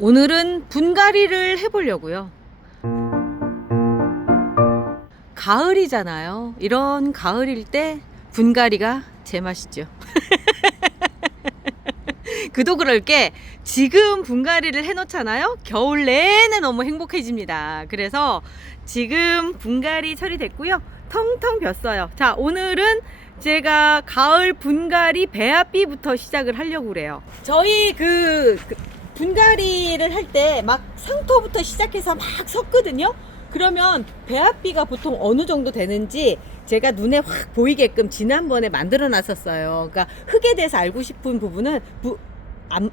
오늘은 분갈이를 해보려고요. 가을이잖아요. 이런 가을일 때 분갈이가 제맛이죠. 그도 그럴 게 지금 분갈이를 해놓잖아요. 겨울 내내 너무 행복해집니다. 그래서 지금 분갈이 처리됐고요. 텅텅 ቢ었어요. 자, 오늘은 제가 가을 분갈이 배합비부터 시작을 하려고 그래요. 저희 분갈이를 할 때 막 상토부터 시작해서 막 섞거든요. 그러면 배합비가 보통 어느 정도 되는지 제가 눈에 확 보이게끔 지난번에 만들어 놨었어요. 그러니까 흙에 대해서 알고 싶은 부분은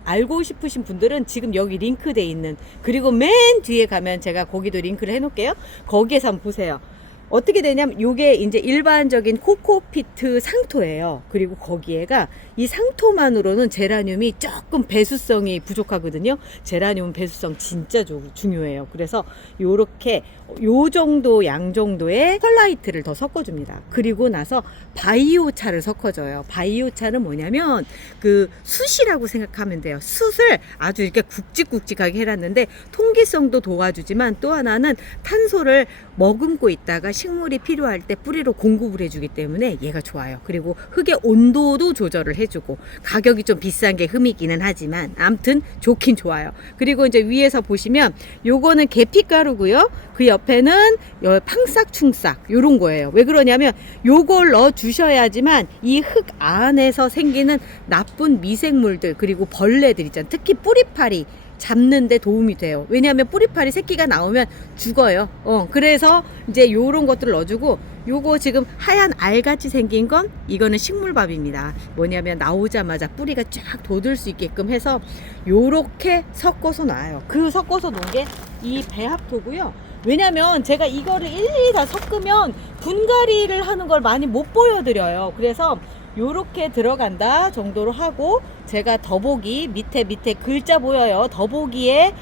알고 싶으신 분들은 지금 여기 링크돼 있는, 그리고 맨 뒤에 가면 제가 거기도 링크를 해 놓을게요. 거기에서 한번 보세요. 어떻게 되냐면 요게 이제 일반적인 코코피트 상토예요. 그리고 거기에가 이 상토만으로는 제라늄이 조금 배수성이 부족하거든요. 제라늄은 배수성 진짜 중요해요. 그래서 요렇게 요 정도 양 정도의 펄라이트를 더 섞어줍니다. 그리고 나서 바이오차를 섞어줘요. 바이오차는 뭐냐면 그 숯이라고 생각하면 돼요. 숯을 아주 이렇게 굵직굵직하게 해놨는데 통기성도 도와주지만 또 하나는 탄소를 머금고 있다가 식물이 필요할 때 뿌리로 공급을 해주기 때문에 얘가 좋아요. 그리고 흙의 온도도 조절을 해주고, 가격이 좀 비싼 게 흠이기는 하지만 아무튼 좋긴 좋아요. 그리고 이제 위에서 보시면 요거는 계피가루고요. 그 옆에는 팡싹충싹 요런 거예요. 왜 그러냐면 요걸 넣어 주셔야지만 이 흙 안에서 생기는 나쁜 미생물들 그리고 벌레들 있잖아요. 특히 뿌리파리 잡는데 도움이 돼요. 왜냐하면 뿌리파리 새끼가 나오면 죽어요. 그래서 이제 요런 것들을 넣어주고, 요거 지금 하얀 알같이 생긴 건 이거는 식물밥입니다. 뭐냐면 나오자마자 뿌리가 쫙 돋을 수 있게끔 해서 요렇게 섞어서 놔요. 그 섞어서 놓은 게 이 배합토고요. 왜냐면 제가 이거를 일일이 다 섞으면 분갈이를 하는 걸 많이 못 보여드려요. 그래서 요렇게 들어간다 정도로 하고, 제가 더보기 밑에 글자 보여요. 더보기에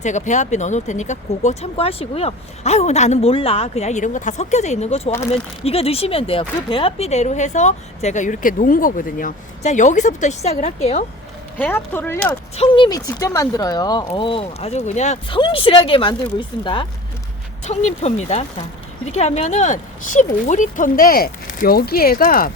제가 배합비 넣어 놓을 테니까 그거 참고하시고요. 아유 나는 몰라, 그냥 이런 거 다 섞여져 있는 거 좋아하면 이거 넣으시면 돼요. 그 배합비대로 해서 제가 이렇게 놓은 거거든요. 자, 여기서부터 시작을 할게요. 배합토를요 청님이 직접 만들어요. 아주 그냥 성실하게 만들고 있습니다. 청님표입니다. 자, 이렇게 하면은 15리터인데 여기에가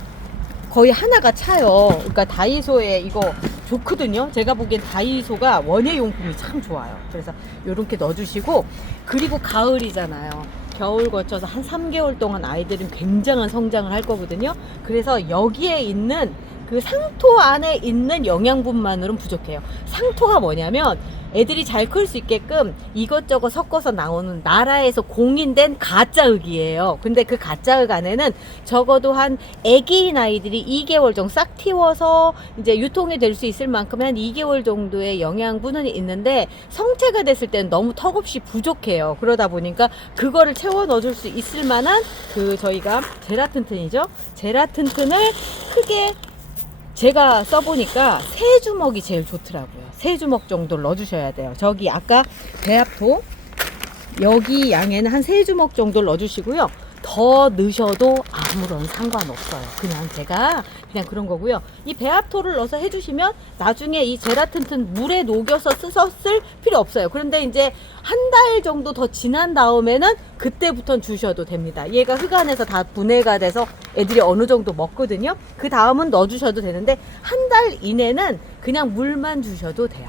거의 하나가 차요. 그러니까 다이소에 이거 좋거든요. 제가 보기엔 다이소가 원예용품이 참 좋아요. 그래서 요렇게 넣어주시고, 그리고 가을이잖아요. 겨울 거쳐서 한 3개월 동안 아이들은 굉장한 성장을 할 거거든요. 그래서 여기에 있는 그 상토 안에 있는 영양분만으로는 부족해요. 상토가 뭐냐면 애들이 잘 클 수 있게끔 이것저것 섞어서 나오는 나라에서 공인된 가짜흙이에요. 근데 그 가짜흙 안에는 적어도 한 애기인 아이들이 2개월 정도 싹 틔워서 이제 유통이 될 수 있을 만큼 한 2개월 정도의 영양분은 있는데, 성체가 됐을 때는 너무 턱없이 부족해요. 그러다 보니까 그거를 채워 넣어줄 수 있을 만한 저희가 제라튼튼이죠. 제라튼튼을 크게 제가 써보니까 3주먹이 제일 좋더라고요. 3주먹 정도를 넣어주셔야 돼요. 저기 아까 배합토 여기 양에는 한 3주먹 정도를 넣어주시고요. 더 넣으셔도 아무런 상관없어요. 그냥 제가 그런 거고요. 이 배합토를 넣어서 해주시면 나중에 이 제라튼튼 물에 녹여서 쓸 필요 없어요. 그런데 이제 한 달 정도 더 지난 다음에는 그때부터는 주셔도 됩니다. 얘가 흙 안에서 다 분해가 돼서 애들이 어느 정도 먹거든요. 그 다음은 넣어주셔도 되는데 한 달 이내는 그냥 물만 주셔도 돼요.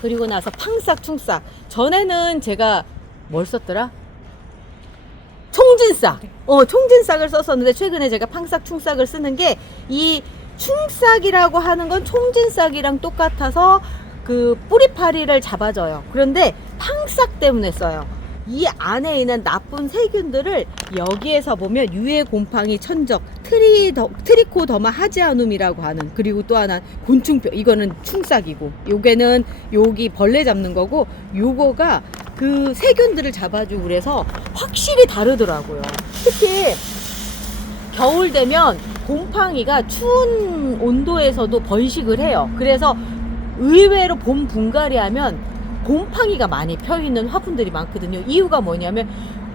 그리고 나서 팡싹충싹. 전에는 제가 뭘 썼더라? 총진싹. 총진싹을 썼었는데 최근에 제가 팡싹충싹을 쓰는 게, 이 충싹이라고 하는 건 총진싹이랑 똑같아서 그 뿌리파리를 잡아줘요. 그런데 팡싹 때문에 써요. 이 안에 있는 나쁜 세균들을 여기에서 보면 유해 곰팡이 천적, 트리코더마 하지아눔이라고 하는, 그리고 또 하나 곤충뼈, 이거는 충싹이고, 요게는 여기 벌레 잡는 거고, 요거가 그 세균들을 잡아주고, 그래서 확실히 다르더라고요. 특히 겨울 되면 곰팡이가 추운 온도에서도 번식을 해요. 그래서 의외로 봄 분갈이 하면 곰팡이가 많이 펴있는 화분들이 많거든요. 이유가 뭐냐면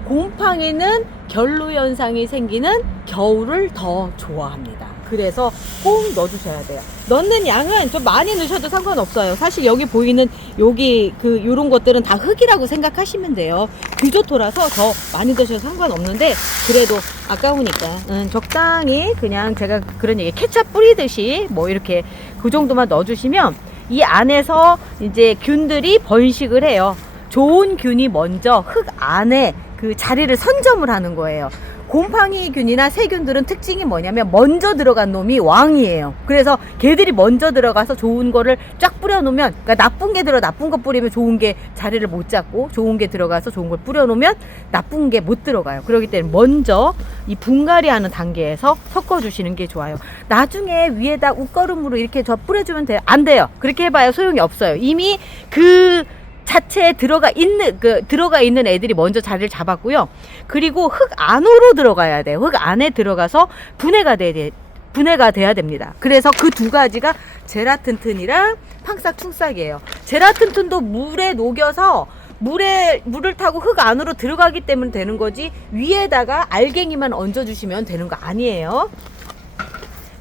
곰팡이는 결로 현상이 생기는 겨울을 더 좋아합니다. 그래서 꼭 넣어주셔야 돼요. 넣는 양은 좀 많이 넣으셔도 상관없어요. 사실 여기 보이는 여기 요런 것들은 다 흙이라고 생각하시면 돼요. 규조토라서 더 많이 넣으셔도 상관없는데 그래도 아까우니까 적당히 그냥 제가 그런 얘기 케찹 뿌리듯이 뭐 이렇게 그 정도만 넣어주시면 이 안에서 이제 균들이 번식을 해요. 좋은 균이 먼저 흙 안에 그 자리를 선점을 하는 거예요. 곰팡이 균이나 세균들은 특징이 뭐냐면 먼저 들어간 놈이 왕이에요. 그래서 걔들이 먼저 들어가서 좋은 거를 쫙 뿌려놓으면, 그러니까 나쁜 게 나쁜 거 뿌리면 좋은 게 자리를 못 잡고, 좋은 게 들어가서 좋은 걸 뿌려놓으면 나쁜 게 못 들어가요. 그렇기 때문에 먼저 이 분갈이 하는 단계에서 섞어주시는 게 좋아요. 나중에 위에다 웃거름으로 이렇게 저 뿌려주면 돼요? 안 돼요. 그렇게 해봐야 소용이 없어요. 이미 그 자체에 들어가 있는 애들이 먼저 자리를 잡았고요. 그리고 흙 안으로 들어가야 돼요. 흙 안에 들어가서 분해가 돼야 됩니다. 그래서 그 두 가지가 제라튼튼이랑 팡싹충싹이에요. 제라튼튼도 물에 녹여서 물을 타고 흙 안으로 들어가기 때문에 되는 거지, 위에다가 알갱이만 얹어주시면 되는 거 아니에요.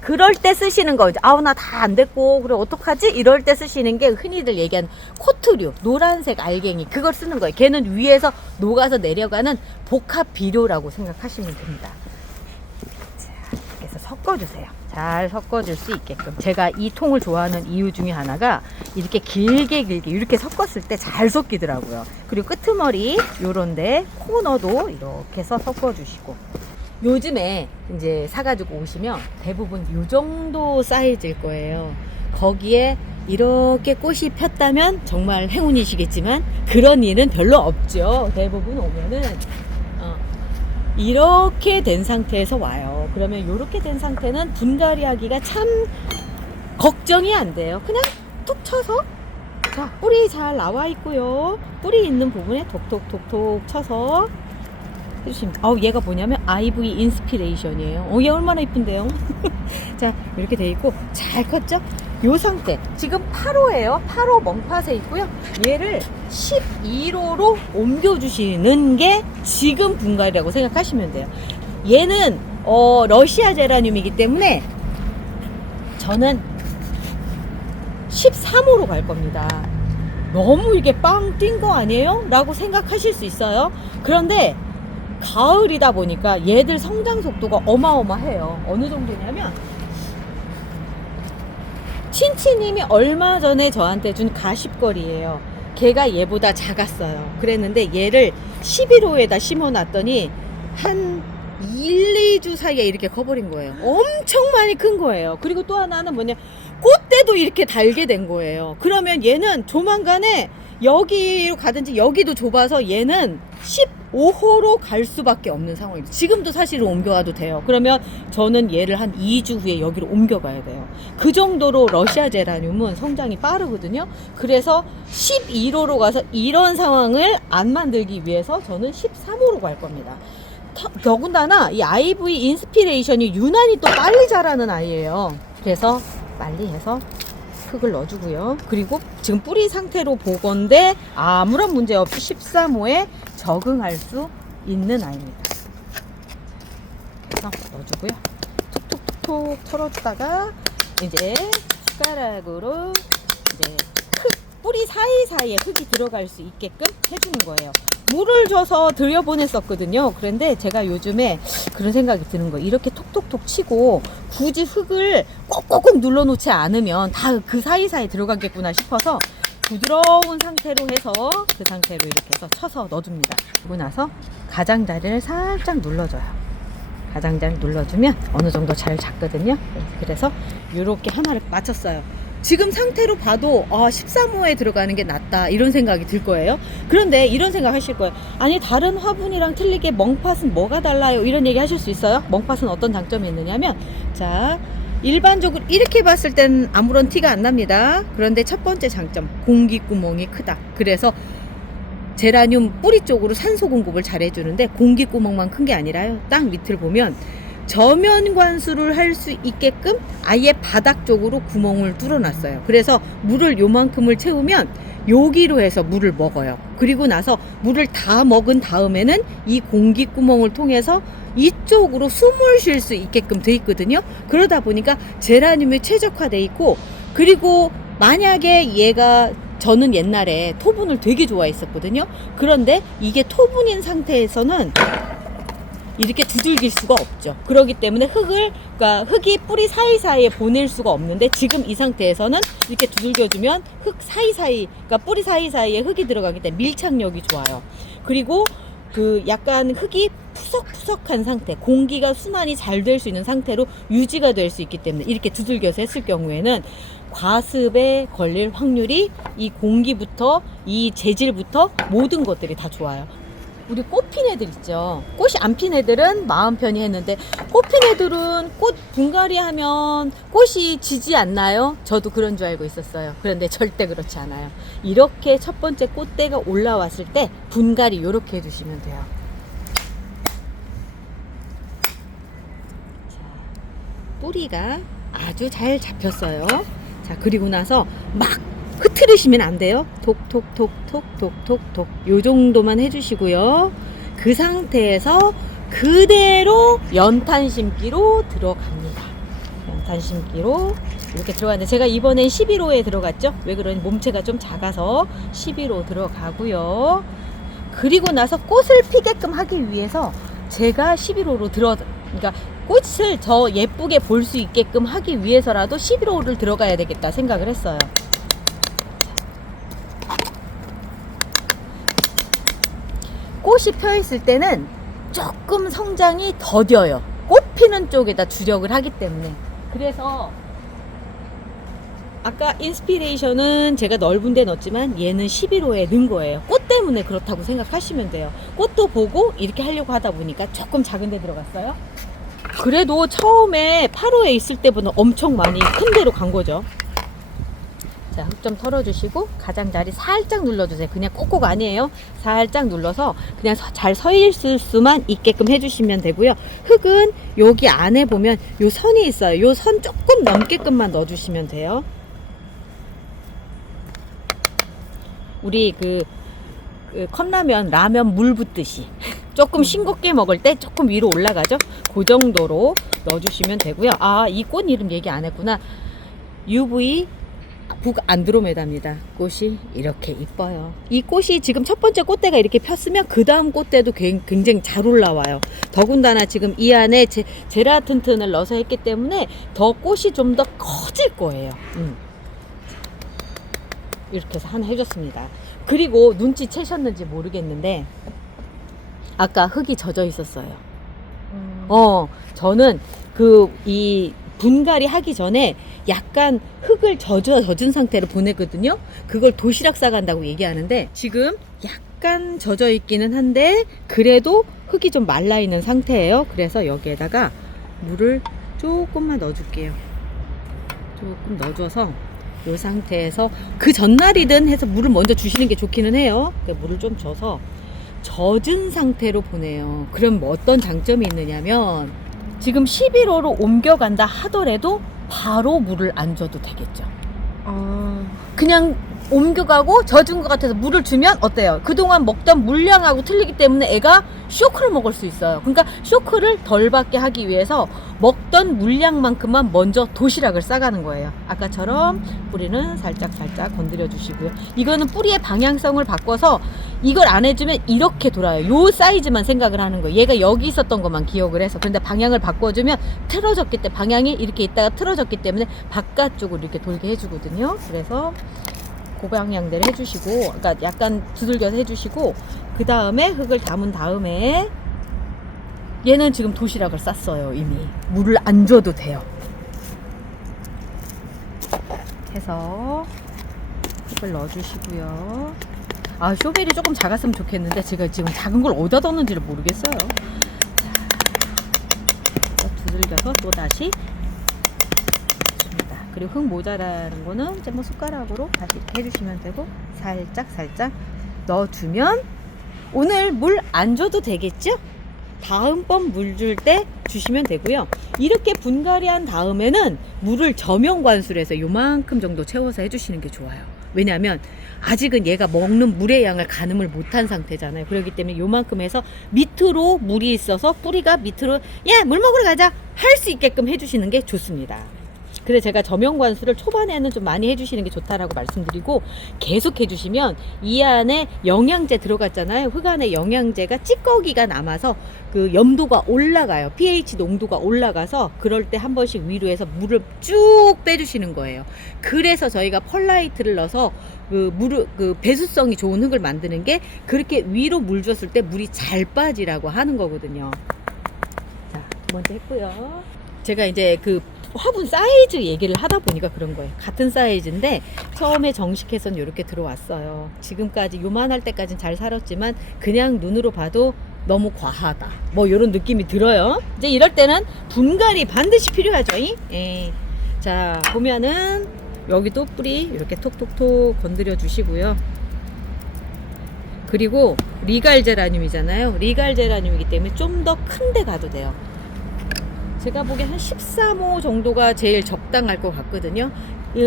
그럴 때 쓰시는 거, 아우 나 다 안 됐고 그래 어떡하지? 이럴 때 쓰시는 게 흔히들 얘기하는 코트류, 노란색 알갱이, 그걸 쓰는 거예요. 걔는 위에서 녹아서 내려가는 복합 비료라고 생각하시면 됩니다. 자, 그래서 섞어주세요. 잘 섞어줄 수 있게끔. 제가 이 통을 좋아하는 이유 중에 하나가 이렇게 길게 이렇게 섞었을 때 잘 섞이더라고요. 그리고 끄트머리 요런데 코너도 이렇게 해서 섞어주시고, 요즘에 이제 사가지고 오시면 대부분 요 정도 사이즈일 거예요. 거기에 이렇게 꽃이 폈다면 정말 행운이시겠지만 그런 일은 별로 없죠. 대부분 오면은 이렇게 된 상태에서 와요. 그러면 이렇게 된 상태는 분갈이 하기가 참 걱정이 안 돼요. 그냥 툭 쳐서, 자, 뿌리 잘 나와 있고요. 뿌리 있는 부분에 톡톡톡톡 쳐서 해주십니다. 얘가 뭐냐면 IV 인스피레이션이에요. 얘 얼마나 이쁜데요. 자, 이렇게 돼 있고 잘 컸죠? 요 상태 지금 8호예요. 8호 멍팟에 있고요. 얘를 12호로 옮겨주시는 게 지금 분갈이라고 생각하시면 돼요. 얘는 러시아 제라늄이기 때문에 저는 13호로 갈 겁니다. 너무 이게 빵 뛴 거 아니에요? 라고 생각하실 수 있어요. 그런데 가을이다 보니까 얘들 성장 속도가 어마어마해요. 어느 정도냐면 친치님이 얼마 전에 저한테 준 가십걸이에요. 걔가 얘보다 작았어요. 그랬는데 얘를 11호에다 심어놨더니 한 1, 2주 사이에 이렇게 커버린 거예요. 엄청 많이 큰 거예요. 그리고 또 하나는 뭐냐, 꽃대도 이렇게 달게 된 거예요. 그러면 얘는 조만간에 여기로 가든지, 여기도 좁아서 얘는 15호로 갈 수밖에 없는 상황이에요. 지금도 사실은 옮겨와도 돼요. 그러면 저는 얘를 한 2주 후에 여기로 옮겨가야 돼요. 그 정도로 러시아 제라늄은 성장이 빠르거든요. 그래서 11호로 가서 이런 상황을 안 만들기 위해서 저는 13호로 갈 겁니다. 더군다나 이 IV 인스피레이션이 유난히 또 빨리 자라는 아이예요. 그래서 빨리 해서 흙을 넣어주고요. 그리고 지금 뿌리 상태로 보건대 아무런 문제 없이 13호에 적응할 수 있는 아이입니다. 그래서 넣어주고요. 톡톡톡톡 털어주다가 이제 숟가락으로 이제 뿌리 사이사이에 흙이 들어갈 수 있게끔 해주는 거예요. 물을 줘서 들여보냈었거든요. 그런데 제가 요즘에 그런 생각이 드는 거예요. 이렇게 톡톡톡 치고 굳이 흙을 꼭꼭꼭 눌러놓지 않으면 다 그 사이사이 들어가겠구나 싶어서 부드러운 상태로 해서 그 상태로 이렇게 해서 쳐서 넣어줍니다. 그리고 나서 가장자리를 살짝 눌러줘요. 가장자리를 눌러주면 어느 정도 잘 잡거든요. 그래서 이렇게 하나를 맞췄어요. 지금 상태로 봐도 13호에 들어가는 게 낫다 이런 생각이 들 거예요. 그런데 이런 생각 하실 거예요. 아니 다른 화분이랑 틀리게 멍팟은 뭐가 달라요? 이런 얘기 하실 수 있어요. 멍팟은 어떤 장점이 있느냐면, 자, 일반적으로 이렇게 봤을 땐 아무런 티가 안 납니다. 그런데 첫 번째 장점, 공기구멍이 크다. 그래서 제라늄 뿌리 쪽으로 산소 공급을 잘 해주는데 공기구멍만 큰 게 아니라요. 땅 밑을 보면 저면 관수를 할 수 있게끔 아예 바닥 쪽으로 구멍을 뚫어놨어요. 그래서 물을 요만큼을 채우면 여기로 해서 물을 먹어요. 그리고 나서 물을 다 먹은 다음에는 이 공기구멍을 통해서 이쪽으로 숨을 쉴 수 있게끔 돼 있거든요. 그러다 보니까 제라늄이 최적화돼 있고, 그리고 만약에 얘가, 저는 옛날에 토분을 되게 좋아했었거든요. 그런데 이게 토분인 상태에서는 이렇게 두들길 수가 없죠. 그렇기 때문에 그러니까 흙이 뿌리 사이사이에 보낼 수가 없는데, 지금 이 상태에서는 이렇게 두들겨주면 흙 사이사이, 그러니까 뿌리 사이사이에 흙이 들어가기 때문에 밀착력이 좋아요. 그리고 그 약간 흙이 푸석푸석한 상태, 공기가 순환이 잘 될 수 있는 상태로 유지가 될 수 있기 때문에 이렇게 두들겨서 했을 경우에는 과습에 걸릴 확률이, 이 공기부터 이 재질부터 모든 것들이 다 좋아요. 우리 꽃 핀 애들 있죠. 꽃이 안 핀 애들은 마음 편히 했는데, 꽃 핀 애들은 꽃 분갈이 하면 꽃이 지지 않나요? 저도 그런 줄 알고 있었어요. 그런데 절대 그렇지 않아요. 이렇게 첫 번째 꽃대가 올라왔을 때 분갈이 이렇게 해주시면 돼요. 자, 뿌리가 아주 잘 잡혔어요. 자, 그리고 나서 막 흐트리시면 안 돼요. 톡톡톡톡톡톡톡 요 정도만 해주시고요. 그 상태에서 그대로 연탄 심기로 들어갑니다. 연탄 심기로 이렇게 들어가는데, 제가 이번엔 11호에 들어갔죠. 왜 그러니, 몸체가 좀 작아서 11호 들어가고요. 그리고 나서 꽃을 피게끔 하기 위해서 제가 11호로 그러니까 꽃을 더 예쁘게 볼 수 있게끔 하기 위해서라도 11호를 들어가야 되겠다 생각을 했어요. 꽃이 펴 있을 때는 조금 성장이 더뎌요. 꽃 피는 쪽에다 주력을 하기 때문에. 그래서 아까 인스피레이션은 제가 넓은 데 넣었지만 얘는 11호에 넣은 거예요. 꽃 때문에 그렇다고 생각하시면 돼요. 꽃도 보고 이렇게 하려고 하다 보니까 조금 작은 데 들어갔어요. 그래도 처음에 8호에 있을 때보다 엄청 많이 큰 데로 간 거죠. 자, 흙 좀 털어주시고 가장자리 살짝 눌러주세요. 그냥 꼭꼭 아니에요. 살짝 눌러서 그냥 잘 서 있을 수만 있게끔 해주시면 되고요. 흙은 여기 안에 보면 요 선이 있어요. 요 선 조금 넘게끔만 넣어주시면 돼요. 우리 그 컵라면, 라면 물 붓듯이 조금 싱겁게 먹을 때 조금 위로 올라가죠. 그 정도로 넣어주시면 되고요. 아, 이 꽃 이름 얘기 안 했구나. UV 북안드로메다입니다. 꽃이 이렇게 이뻐요. 이 꽃이 지금 첫 번째 꽃대가 이렇게 폈으면 그 다음 꽃대도 굉장히 잘 올라와요. 더군다나 지금 이 안에 제라튼튼을 넣어서 했기 때문에 더 꽃이 좀 더 커질 거예요. 이렇게 해서 하나 해줬습니다. 그리고 눈치채셨는지 모르겠는데 아까 흙이 젖어 있었어요. 저는 이 분갈이 하기 전에 약간 흙을 젖은 상태로 보내거든요. 그걸 도시락 싸간다고 얘기하는데, 지금 약간 젖어 있기는 한데 그래도 흙이 좀 말라 있는 상태예요. 그래서 여기에다가 물을 조금만 넣어줄게요. 조금 넣어줘서 이 상태에서 그 전날이든 해서 물을 먼저 주시는 게 좋기는 해요. 물을 좀 줘서 젖은 상태로 보내요. 그럼 뭐 어떤 장점이 있느냐면, 지금 11호로 옮겨간다 하더라도 바로 물을 안 줘도 되겠죠. 그냥 옮겨가고 젖은 것 같아서 물을 주면 어때요? 그동안 먹던 물량하고 틀리기 때문에 애가 쇼크를 먹을 수 있어요. 그러니까 쇼크를 덜 받게 하기 위해서 먹던 물량만큼만 먼저 도시락을 싸가는 거예요. 아까처럼 뿌리는 살짝 건드려 주시고요. 이거는 뿌리의 방향성을 바꿔서 이걸 안 해주면 이렇게 돌아요. 요 사이즈만 생각을 하는 거예요. 얘가 여기 있었던 것만 기억을 해서. 그런데 방향을 바꿔주면 틀어졌기 때문에, 방향이 이렇게 있다가 틀어졌기 때문에 바깥쪽으로 이렇게 돌게 해주거든요. 그래서 그 방향대로 해주시고, 그러니까 약간 두들겨서 해주시고, 그 다음에 흙을 담은 다음에, 얘는 지금 도시락을 쌌어요. 이미 물을 안 줘도 돼요. 해서 흙을 넣어주시고요. 아, 쇼벨이 조금 작았으면 좋겠는데 제가 지금 작은 걸 어디다 넣는지를 모르겠어요. 자, 두들겨서 또 다시. 그리고 흙 모자라는 거는 이제 뭐 숟가락으로 다시 이렇게 해주시면 되고, 살짝 넣어주면 오늘 물 안 줘도 되겠죠? 다음번 물 줄 때 주시면 되고요. 이렇게 분갈이 한 다음에는 물을 저명 관수로 해서 요만큼 정도 채워서 해주시는 게 좋아요. 왜냐하면 아직은 얘가 먹는 물의 양을 가늠을 못한 상태잖아요. 그렇기 때문에 요만큼 해서 밑으로 물이 있어서 뿌리가 밑으로 야, 물 먹으러 가자 할 수 있게끔 해주시는 게 좋습니다. 그래서 제가 저명관수를 초반에는 좀 많이 해주시는 게 좋다라고 말씀드리고, 계속 해주시면 이 안에 영양제 들어갔잖아요. 흙 안에 영양제가 찌꺼기가 남아서 그 염도가 올라가요. pH 농도가 올라가서 그럴 때 한 번씩 위로 해서 물을 쭉 빼주시는 거예요. 그래서 저희가 펄라이트를 넣어서 그 배수성이 좋은 흙을 만드는 게, 그렇게 위로 물 줬을 때 물이 잘 빠지라고 하는 거거든요. 자, 두 번째 했고요. 제가 이제 그 화분 사이즈 얘기를 하다 보니까 그런 거예요. 같은 사이즈인데 처음에 정식해서는 이렇게 들어왔어요. 지금까지 요만할 때까지는 잘 살았지만 그냥 눈으로 봐도 너무 과하다, 뭐 이런 느낌이 들어요. 이제 이럴 때는 분갈이 반드시 필요하죠. 예. 자, 보면은 여기도 뿌리 이렇게 톡톡톡 건드려 주시고요. 그리고 리갈제라늄이잖아요. 리갈제라늄이기 때문에 좀 더 큰 데 가도 돼요. 제가 보기엔 한 13호 정도가 제일 적당할 것 같거든요.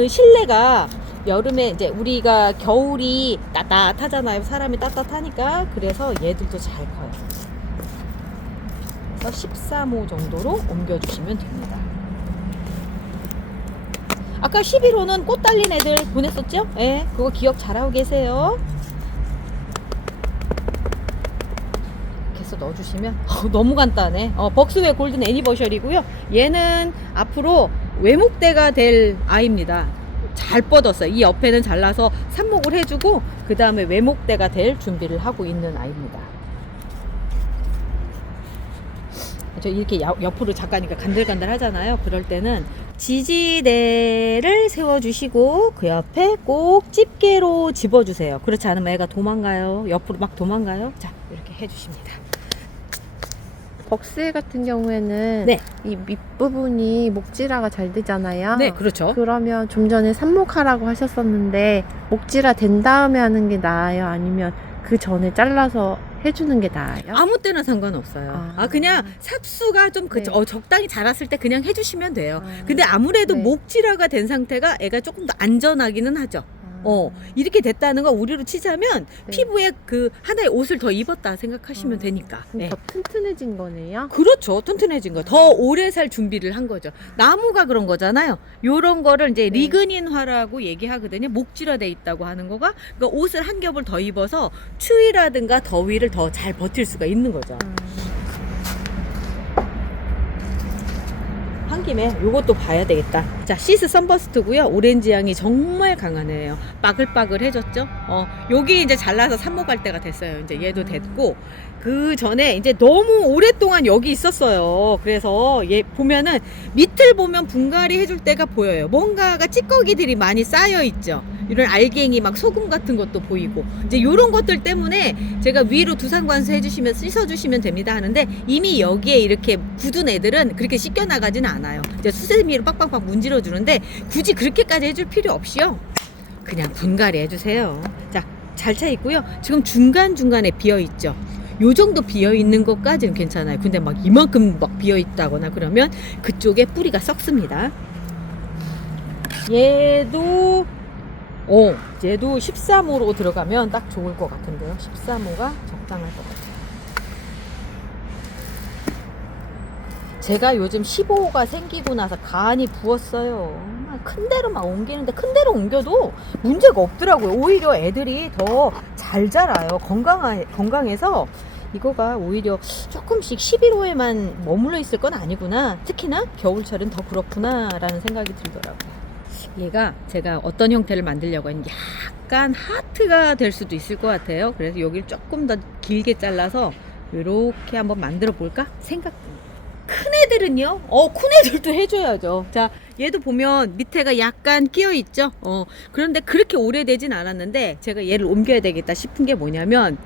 실내가 여름에 이제 우리가 겨울이 따뜻하잖아요. 사람이 따뜻하니까. 그래서 얘들도 잘 커요. 그래서 13호 정도로 옮겨주시면 됩니다. 아까 11호는 꽃 달린 애들 보냈었죠? 예, 그거 기억 잘하고 계세요. 넣어주시면 너무 간단해. 벅스웨 골든 애니버셜이고요. 얘는 앞으로 외목대가 될 아이입니다. 잘 뻗었어요. 이 옆에는 잘라서 삽목을 해주고 그 다음에 외목대가 될 준비를 하고 있는 아이입니다. 저 이렇게 옆으로 작가니까 간들간들 하잖아요. 그럴 때는 지지대를 세워주시고 그 옆에 꼭 집게로 집어주세요. 그렇지 않으면 애가 도망가요. 옆으로 막 도망가요. 자, 이렇게 해주십니다. 벅스웨 같은 경우에는 네. 이 밑부분이 목질화가 잘 되잖아요. 네, 그렇죠. 그러면 좀 전에 삽목하라고 하셨었는데 목질화 된 다음에 하는 게 나아요? 아니면 그 전에 잘라서 해주는 게 나아요? 아무 때나 상관없어요. 그냥 삽수가 좀 네. 적당히 자랐을 때 그냥 해주시면 돼요. 아. 근데 아무래도 네. 목질화가 된 상태가 애가 조금 더 안전하기는 하죠. 이렇게 됐다는 거 우리로 치자면 네. 피부에 그 하나의 옷을 더 입었다 생각하시면 되니까. 네. 더 튼튼해진 거네요? 그렇죠. 튼튼해진 거. 더 오래 살 준비를 한 거죠. 나무가 그런 거잖아요. 요런 거를 이제 네. 리그닌화라고 얘기하거든요. 목질화돼 있다고 하는 거가. 그러니까 옷을 한 겹을 더 입어서 추위라든가 더위를 더 잘 버틸 수가 있는 거죠. 한 김에 요것도 봐야 되겠다. 자, 시스 선버스트고요. 오렌지 향이 정말 강한 애예요. 빠글빠글 해졌죠? 여기 이제 잘라서 삽목할 때가 됐어요. 이제 얘도 됐고, 그 전에 이제 너무 오랫동안 여기 있었어요. 그래서 얘 보면은 밑을 보면 분갈이 해줄 때가 보여요. 뭔가가 찌꺼기들이 많이 쌓여 있죠. 이런 알갱이 막 소금 같은 것도 보이고, 이제 요런 것들 때문에 제가 위로 두상관수 해주시면 씻어주시면 됩니다 하는데, 이미 여기에 이렇게 굳은 애들은 그렇게 씻겨 나가지는 않아요. 이제 수세미로 빡빡빡 문질러 주는데 굳이 그렇게까지 해줄 필요 없이요. 그냥 분갈이 해주세요. 자, 잘 차 있고요. 지금 중간중간에 비어 있죠. 요 정도 비어 있는 것까지는 괜찮아요. 근데 막 이만큼 막 비어 있다거나 그러면 그쪽에 뿌리가 썩습니다. 얘도 13호로 들어가면 딱 좋을 것 같은데요. 13호가 적당할 것 같아요. 제가 요즘 15호가 생기고 나서 간이 부었어요. 큰 데로 막 옮기는데, 큰 데로 옮겨도 문제가 없더라고요. 오히려 애들이 더 잘 자라요. 건강해서 이거가 오히려 조금씩 11호에만 머물러 있을 건 아니구나. 특히나 겨울철은 더 그렇구나 라는 생각이 들더라고요. 얘가 제가 어떤 형태를 만들려고 했는지 약간 하트가 될 수도 있을 것 같아요. 그래서 여기를 조금 더 길게 잘라서 이렇게 한번 만들어 볼까 생각합니다. 큰 애들은요, 큰 애들도 해줘야죠. 자, 얘도 보면 밑에가 약간 끼어 있죠. 그런데 그렇게 오래되진 않았는데 제가 얘를 옮겨야 되겠다 싶은 게 뭐냐면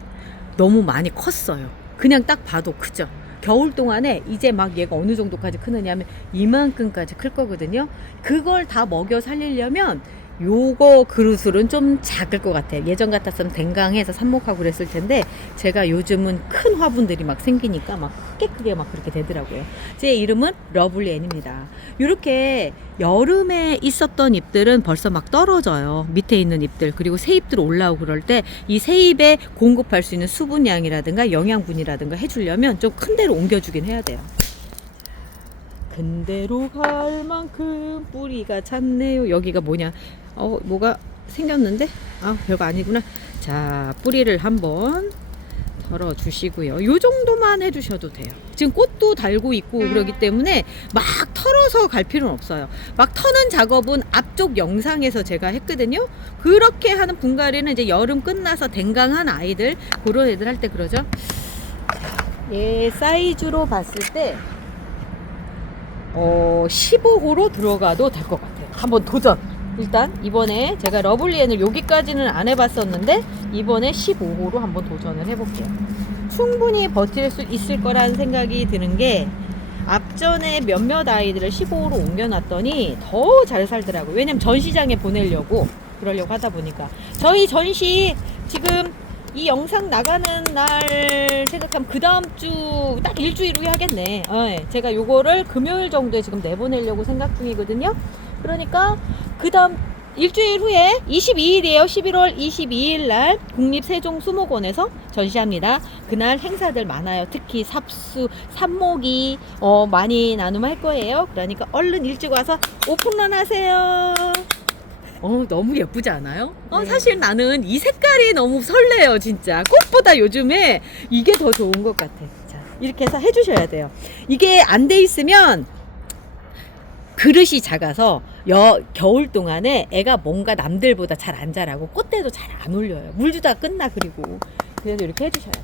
너무 많이 컸어요. 그냥 딱 봐도 크죠. 겨울 동안에 이제 막 얘가 어느 정도까지 크느냐 하면 이만큼까지 클 거거든요. 그걸 다 먹여 살리려면 요거 그루슬은 좀 작을 것 같아요. 예전 같았으면 댕강해서 삽목하고 그랬을 텐데 제가 요즘은 큰 화분들이 막 생기니까 막 크게 막 그렇게 되더라고요. 제 이름은 러블리 앤입니다. 이렇게 여름에 있었던 잎들은 벌써 막 떨어져요. 밑에 있는 잎들. 그리고 새 잎들 올라오고 그럴 때 이 새 잎에 공급할 수 있는 수분량이라든가 영양분이라든가 해주려면 좀 큰 데로 옮겨주긴 해야 돼요. 근데로 갈 만큼 뿌리가 찼네요. 여기가 뭐냐? 뭐가 생겼는데? 별거 아니구나. 자, 뿌리를 한번 털어 주시고요. 요 정도만 해주셔도 돼요. 지금 꽃도 달고 있고 그러기 때문에 막 털어서 갈 필요는 없어요. 막 터는 작업은 앞쪽 영상에서 제가 했거든요. 그렇게 하는 분갈이는 이제 여름 끝나서 댕강한 아이들, 그런 애들 할 때 그러죠. 얘 사이즈로 봤을 때 15호로 들어가도 될 것 같아요. 한번 도전! 일단 이번에 제가 러블리엔을 여기까지는 안 해봤었는데 이번에 15호로 한번 도전을 해볼게요. 충분히 버틸 수 있을 거라는 생각이 드는 게 앞전에 몇몇 아이들을 15호로 옮겨놨더니 더 잘 살더라고요. 왜냐면 전시장에 보내려고 그러려고 하다 보니까 저희 전시 지금 이 영상 나가는 날 생각하면 그 다음 주 딱 일주일 후에 하겠네. 제가 요거를 금요일 정도에 지금 내보내려고 생각 중이거든요. 그러니까 그 다음 일주일 후에 22일이에요. 11월 22일 날 국립세종수목원에서 전시합니다. 그날 행사들 많아요. 특히 삽목이 많이 나눔할 거예요. 그러니까 얼른 일찍 와서 오픈런 하세요. 너무 예쁘지 않아요? 네. 사실 나는 이 색깔이 너무 설레요, 진짜. 꽃보다 요즘에 이게 더 좋은 것 같아. 자, 이렇게 해서 해주셔야 돼요. 이게 안 돼 있으면 그릇이 작아서 겨울 동안에 애가 뭔가 남들보다 잘 안 자라고 꽃대도 잘 안 올려요. 물 주다 끝나. 그리고 그래서 이렇게 해주셔야 돼요.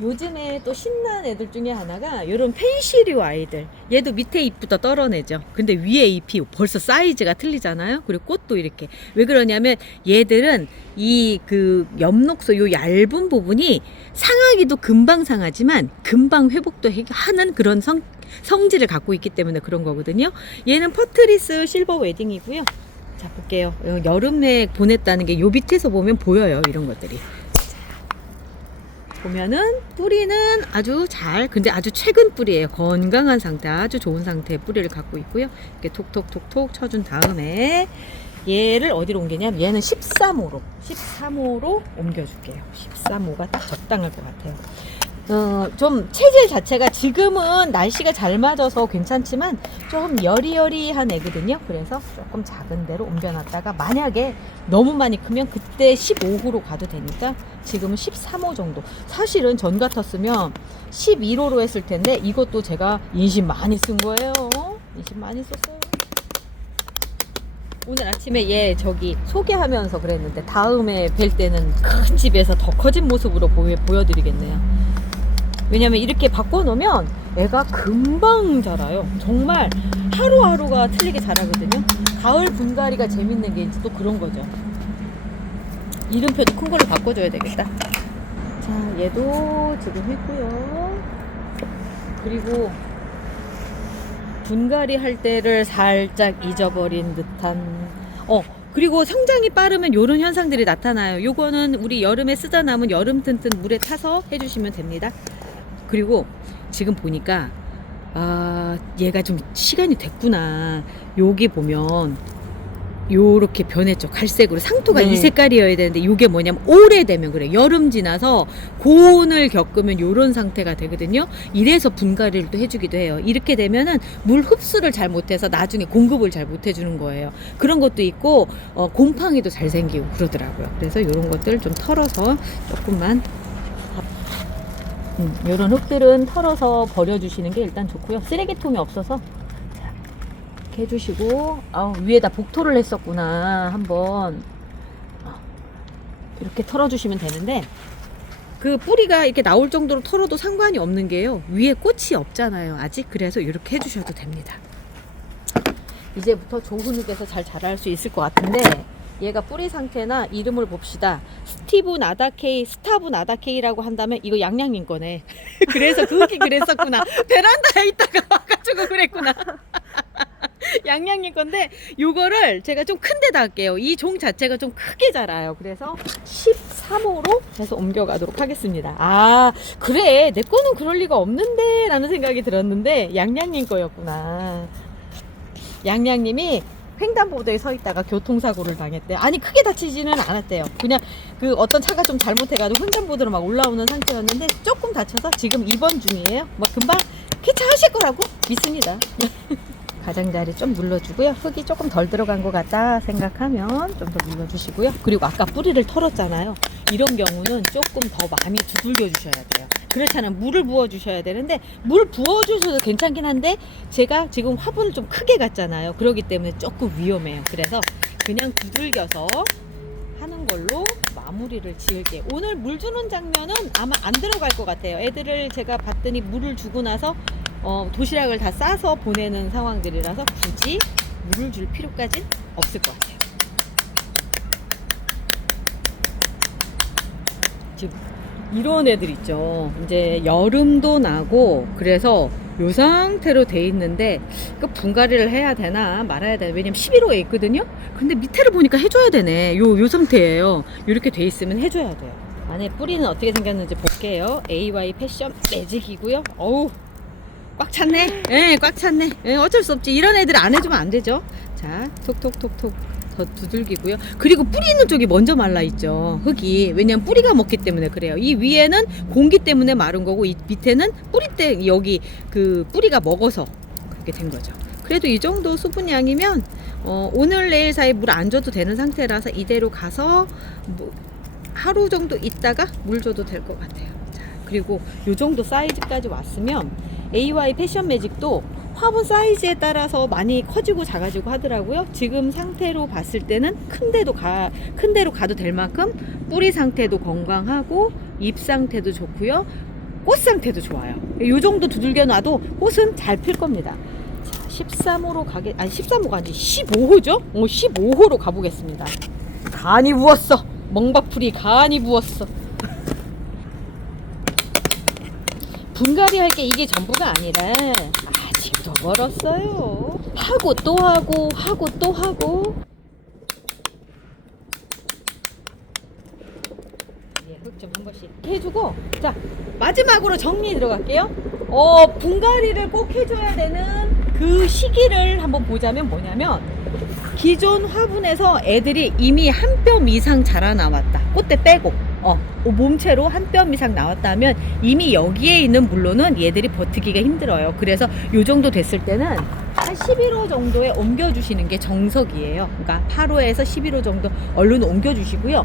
요즘에 또 신난 애들 중에 하나가 이런 펜시류 아이들. 얘도 밑에 잎부터 떨어내죠. 근데 위에 잎이 벌써 사이즈가 틀리잖아요. 그리고 꽃도 이렇게. 왜 그러냐면 얘들은 이 그 엽록소 요 얇은 부분이 상하기도 금방 상하지만 금방 회복도 하는 그런 성질을 갖고 있기 때문에 그런 거거든요. 얘는 퍼트리스 실버 웨딩이고요. 자, 볼게요. 여름에 보냈다는 게 요 밑에서 보면 보여요. 이런 것들이. 보면은 뿌리는 근데 아주 최근 뿌리예요. 건강한 상태, 아주 좋은 상태의 뿌리를 갖고 있고요. 이렇게 톡톡톡톡 쳐준 다음에 얘를 어디로 옮기냐면 얘는 13호로 옮겨줄게요. 13호가 딱 적당할 것 같아요. 좀 체질 자체가 지금은 날씨가 잘 맞아서 괜찮지만 좀 여리여리한 애거든요. 그래서 조금 작은 데로 옮겨놨다가 만약에 너무 많이 크면 그때 15호로 가도 되니까 지금은 13호 정도. 사실은 전 같았으면 11호로 했을 텐데 이것도 제가 인심 많이 쓴 거예요. 인심 많이 썼어요. 오늘 아침에 얘 소개하면서 그랬는데 다음에 뵐 때는 큰 집에서 더 커진 모습으로 보여드리겠네요. 왜냐면 이렇게 바꿔놓으면 애가 금방 자라요. 정말 하루하루가 틀리게 자라거든요. 가을 분갈이가 재밌는 게 이제 또 그런 거죠. 이름표도 큰 걸로 바꿔줘야 되겠다. 자, 얘도 지금 했고요. 그리고 분갈이 할 때를 살짝 잊어버린 듯한 그리고 성장이 빠르면 이런 현상들이 나타나요. 요거는 우리 여름에 쓰다 남은 여름 튼튼 물에 타서 해주시면 됩니다. 그리고 지금 보니까 얘가 좀 시간이 됐구나. 여기 보면 요렇게 변했죠. 갈색으로. 상토가 이 색깔이어야 되는데 요게 뭐냐면 오래되면 그래. 여름 지나서 고온을 겪으면 요런 상태가 되거든요. 이래서 분갈이를 또 해주기도 해요. 이렇게 되면은 물 흡수를 잘 못해서 나중에 공급을 잘 못해주는 거예요. 그런 것도 있고 곰팡이도 잘 생기고 그러더라고요. 그래서 요런 것들 좀 털어서 조금만 요런 흙들은 털어서 버려주시는 게 일단 좋고요. 쓰레기통이 없어서 이렇게 해주시고 위에다 복토를 했었구나. 한번 이렇게 털어주시면 되는데 그 뿌리가 이렇게 나올 정도로 털어도 상관이 없는 게요. 위에 꽃이 없잖아요. 아직. 그래서 이렇게 해주셔도 됩니다. 이제부터 좋은 흙에서 잘 자랄 수 있을 것 같은데 얘가 뿌리 상태나 이름을 봅시다. 스타브 나다케이라고 한다면 이거 양양님 거네. 그래서 그 흙이 그랬었구나. 베란다에 있다가 와가지고 그랬구나. 양양님 건데 요거를 제가 좀 큰 데다 할게요. 이 종 자체가 좀 크게 자라요. 그래서 13호로 해서 옮겨가도록 하겠습니다. 아 그래 내 거는 그럴 리가 없는데 라는 생각이 들었는데 양양님 거였구나. 양양님이 횡단보도에 서 있다가 교통사고를 당했대요. 아니 크게 다치지는 않았대요. 그냥 그 어떤 차가 좀 잘못해가지고 횡단보도로 막 올라오는 상태였는데 조금 다쳐서 지금 입원 중이에요. 막 금방 쾌차하실 거라고 믿습니다. 가장자리 좀 눌러주고요. 흙이 조금 덜 들어간 것 같다 생각하면 좀 더 눌러주시고요. 그리고 아까 뿌리를 털었잖아요. 이런 경우는 조금 더 많이 두들겨 주셔야 돼요. 그렇잖아요. 물을 부어 주셔야 되는데 물 부어 주셔도 괜찮긴 한데 제가 지금 화분을 좀 크게 갔잖아요. 그렇기 때문에 조금 위험해요. 그래서 그냥 두들겨서 하는 걸로 마무리를 지을게요. 오늘 물 주는 장면은 아마 안 들어갈 것 같아요. 애들을 제가 봤더니 물을 주고 나서 도시락을 다 싸서 보내는 상황들이라서 굳이 물을 줄 필요까지는 없을 것 같아요. 지금 이런 애들 있죠. 이제 여름도 나고 그래서 요 상태로 돼 있는데 그 분갈이를 해야 되나 말아야 되나. 왜냐면 11호에 있거든요. 근데 밑에를 보니까 해줘야 되네. 요 상태예요. 이렇게 돼 있으면 해줘야 돼요. 안에 뿌리는 어떻게 생겼는지 볼게요. AY 패션 매직이고요. 어우 꽉 찼네. 예, 꽉 찼네. 예, 어쩔 수 없지. 이런 애들 안 해주면 안 되죠. 자, 톡톡톡톡 더 두들기고요. 그리고 뿌리 있는 쪽이 먼저 말라 있죠. 흙이. 왜냐면 뿌리가 먹기 때문에 그래요. 이 위에는 공기 때문에 마른 거고 이 밑에는 뿌리 때 여기 그 뿌리가 먹어서 그렇게 된 거죠. 그래도 이 정도 수분량이면 오늘 내일 사이 물 안 줘도 되는 상태라서 이대로 가서 뭐 하루 정도 있다가 물 줘도 될 것 같아요. 자, 그리고 이 정도 사이즈까지 왔으면 AY 패션 매직도 화분 사이즈에 따라서 많이 커지고 작아지고 하더라고요. 지금 상태로 봤을 때는 큰 데로 가도 될 만큼 뿌리 상태도 건강하고 잎 상태도 좋고요. 꽃 상태도 좋아요. 이 정도 두들겨 놔도 꽃은 잘 필 겁니다. 자, 13호로 아니 13호가 아니지 15호죠? 15호로 가보겠습니다. 간이 부었어. 멍박풀이 간이 부었어. 분갈이 할 게 이게 전부가 아니라 아직도 멀었어요. 하고 또 하고 또 하고. 흙 좀 한 번씩 해주고. 자 마지막으로 정리 들어갈게요. 분갈이를 꼭 해줘야 되는 그 시기를 한번 보자면 뭐냐면 기존 화분에서 애들이 이미 한 뼘 이상 자라나왔다. 꽃대 빼고 몸체로 한 뼘 이상 나왔다면 이미 여기에 있는 물로는 얘들이 버티기가 힘들어요. 그래서 요 정도 됐을 때는 한 11호 정도에 옮겨주시는 게 정석이에요. 그러니까 8호에서 11호 정도 얼른 옮겨주시고요.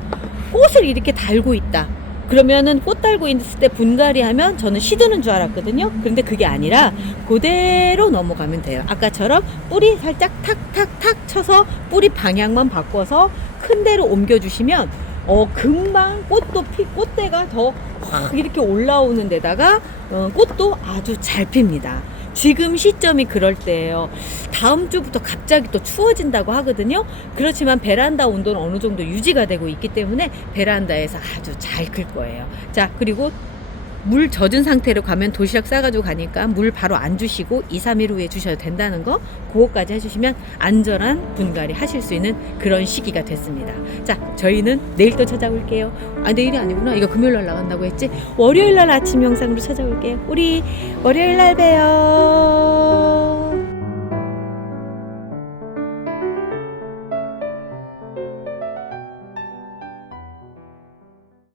꽃을 이렇게 달고 있다. 그러면은 꽃 달고 있을 때 분갈이 하면 저는 시드는 줄 알았거든요. 그런데 그게 아니라 그대로 넘어가면 돼요. 아까처럼 뿌리 살짝 탁탁탁 쳐서 뿌리 방향만 바꿔서 큰 데로 옮겨주시면 금방 꽃대가 더 확 이렇게 올라오는 데다가 꽃도 아주 잘 핍니다. 지금 시점이 그럴 때예요. 다음 주부터 갑자기 또 추워진다고 하거든요. 그렇지만 베란다 온도는 어느 정도 유지가 되고 있기 때문에 베란다에서 아주 잘 클 거예요. 자, 그리고 물 젖은 상태로 가면 도시락 싸가지고 가니까 물 바로 안 주시고 2, 3일 후에 주셔도 된다는 거, 그거까지 해주시면 안전한 분갈이 하실 수 있는 그런 시기가 됐습니다. 자, 저희는 내일 또 찾아올게요. 내일이 아니구나. 이거 금요일 날 나간다고 했지? 월요일 날 아침 영상으로 찾아올게요. 우리 월요일 날 봬요.